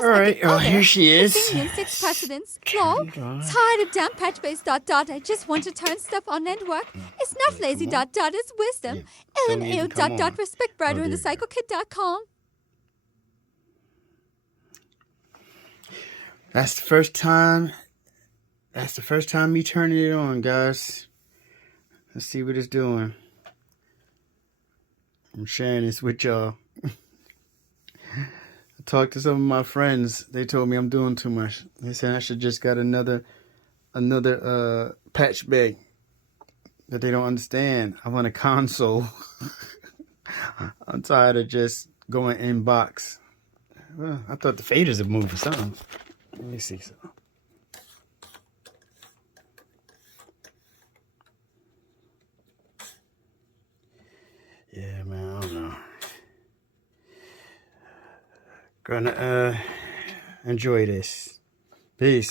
just All like right, the other here she is. convenient sex precedents. Lol, tired of damn patch-based ... I just want to turn stuff on and work. It's not lazy ... it's wisdom. Don't need to come on. Respect brighter Oh, in the there you go. psychokid.com. That's the first time. That's the first time me turning it on, guys. Let's see what it's doing. I'm sharing this with y'all. I talked to some of my friends. They told me I'm doing too much. They said I should just got another patch bag. That they don't understand. I want a console. I'm tired of just going inbox. Well, I thought the faders would move or something. Let me see something. Yeah, man, I don't know. Gonna enjoy this. Peace.